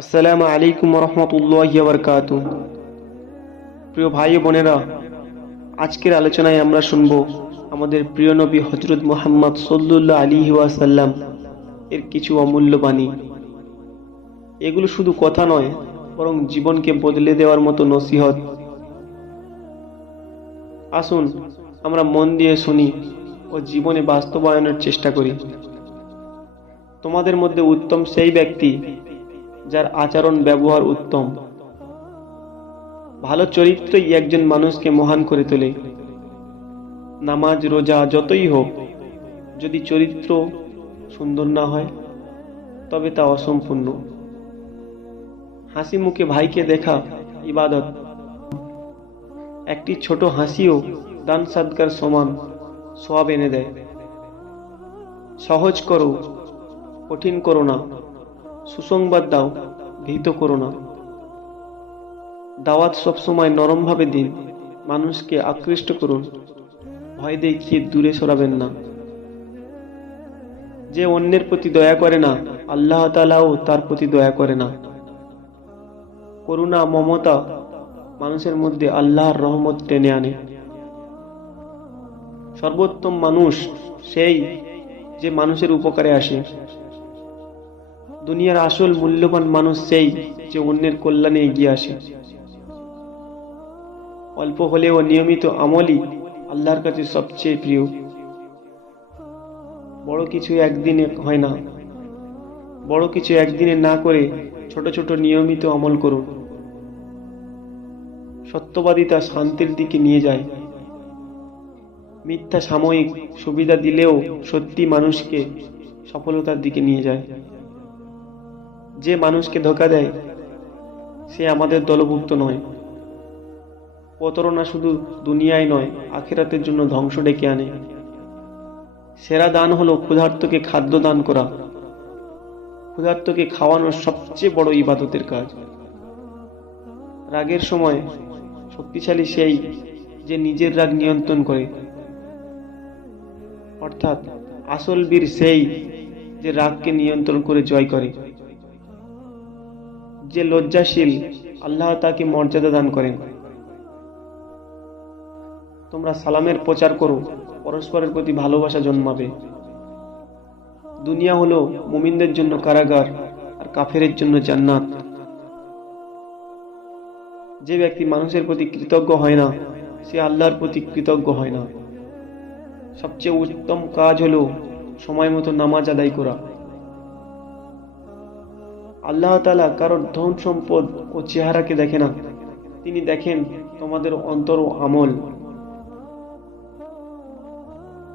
আসসালামু আলাইকুম রহমতুল্লাহ বরকাত প্রিয় ভাই বোনেরা, আজকের আলোচনায় আমরা শুনব আমাদের প্রিয় নবী হজরত মোহাম্মদ সল্লুল্লাহ আলী ওয়াসাল্লাম এর কিছু অমূল্য বাণী। এগুলো শুধু কথা নয়, বরং জীবনকে বদলে দেওয়ার মতো নসিহত। আসুন, আমরা মন দিয়ে শুনি ও জীবনে বাস্তবায়নের চেষ্টা করি। তোমাদের মধ্যে উত্তম সেই ব্যক্তি যার আচরণ ব্যবহার উত্তম। ভালো চরিত্রই একজন মানুষকে মহান করে তোলে। নামাজ, রোজা, যতই হোক, যদি চরিত্র সুন্দর না হয়, তবে তা অসম্পূর্ণ। হাসি মুখে ভাইকে দেখা ইবাদত। একটি ছোট হাসিও দান সাদকার সমান সব এনে দেয়। সহজ করো, কঠিন করো না। সুসংবাদ দাও, ভীত করো না। দাওয়াত সবসময় নরমভাবে দিন, মানুষকে আকৃষ্ট করুন। ভয় দেখিয়ে দূরে সরাবেন না। যে অন্যের প্রতি দয়া করে না, আল্লাহ তালাও তার প্রতি দয়া করে না। করুণা, মমতা মানুষের মধ্যে আল্লাহর রহমত টেনে আনে। সর্বোত্তম মানুষ সেই যে মানুষের উপকারে আসে। দুনিয়ার আসল মূল্যবান মানুষ সেই যে অন্যের কল্যাণে এগিয়ে আসে। অল্প হলেও নিয়মিত আমলই আল্লাহর কাছে সবচেয়ে প্রিয়। বড় কিছু একদিনে হয় না। বড় কিছু একদিনে না করে ছোট ছোট নিয়মিত আমল করুন। সত্যবাদিতা শান্তির দিকে নিয়ে যায়। মিথ্যা সাময়িক সুবিধা দিলেও সত্যি মানুষকে সফলতার দিকে নিয়ে যায়। যে মানুষকে ধোকা দেয়, সে আমাদের দলভুক্ত নয়। প্রতারণা শুধু দুনিয়ায় নয়, আখেরাতের জন্য ধ্বংস ডেকে আনে। সেরা দান হলো ক্ষুধার্তকে খাদ্য দান করা। ক্ষুধার্তকে খাওয়ানোর সবচেয়ে বড় ইবাদতের কাজ। রাগের সময় শক্তিশালী সেই যে নিজের রাগ নিয়ন্ত্রণ করে। অর্থাৎ আসল বীর সেই যে রাগকে নিয়ন্ত্রণ করে জয় করে। যে লজ্জাশীল, আল্লাহ তাকে মর্যাদা দান করেন। তোমরা সালামের প্রচার করো, পরস্পরের প্রতি ভালোবাসা জন্মাবে। দুনিয়া হলো মুমিনদের জন্য কারাগার আর কাফেরের জন্য জান্নাত। যে ব্যক্তি মানুষের প্রতি কৃতজ্ঞ হয় না, সে আল্লাহর প্রতি কৃতজ্ঞ হয় না। সবচেয়ে উত্তম কাজ হলো সময় মতো নামাজ আদায় করা। আল্লাহ তালা কারোর ধন সম্পদ ও চেহারাকে দেখে না। তিনি দেখেন তোমাদের অন্তর ও আমল।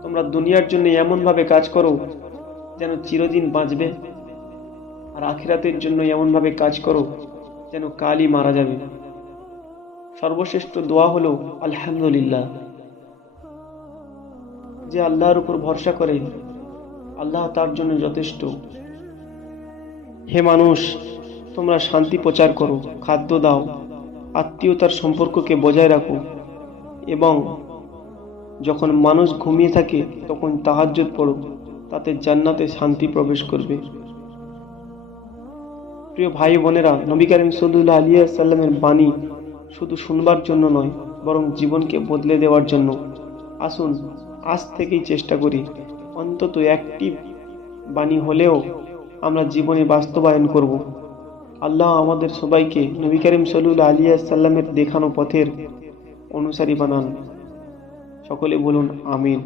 তোমরা দুনিয়ার জন্য এমন ভাবে কাজ করো যেন চিরদিন বাঁচবে আর আখিরাতের জন্য এমন ভাবে কাজ করো যেন কালই মারা যাবে। সর্বশ্রেষ্ঠ দোয়া হলো, আলহামদুলিল্লাহ। যে আল্লাহর উপর ভরসা করে, আল্লাহ তার জন্য যথেষ্ট। হে মানুষ, তোমরা শান্তি প্রচার করো, খাদ্য দাও, আত্মীয়তার সম্পর্ককে বজায় রাখো এবং যখন মানুষ ঘুমিয়ে থাকে, তখন তাহাজ্জুদ পড়ো, তাতে জান্নাতে শান্তি প্রবেশ করবে। প্রিয় ভাই বোনেরা, নবী করিম সল্লুল্লাহ আলিয়া সাল্লামের বাণী শুধু শুনবার জন্য নয়, বরং জীবনকে বদলে দেওয়ার জন্য। আসুন, আজ থেকেই চেষ্টা করি। অন্তত একটি বাণী হলেও আমরা জীবনে বাস্তবায়ন করব। আল্লাহ আমাদের সবাইকে নবী করিম সলুল আলিয়া সাল্লামের দেখানো পথের অনুসারী বানান। সকলে বলুন, আমিন।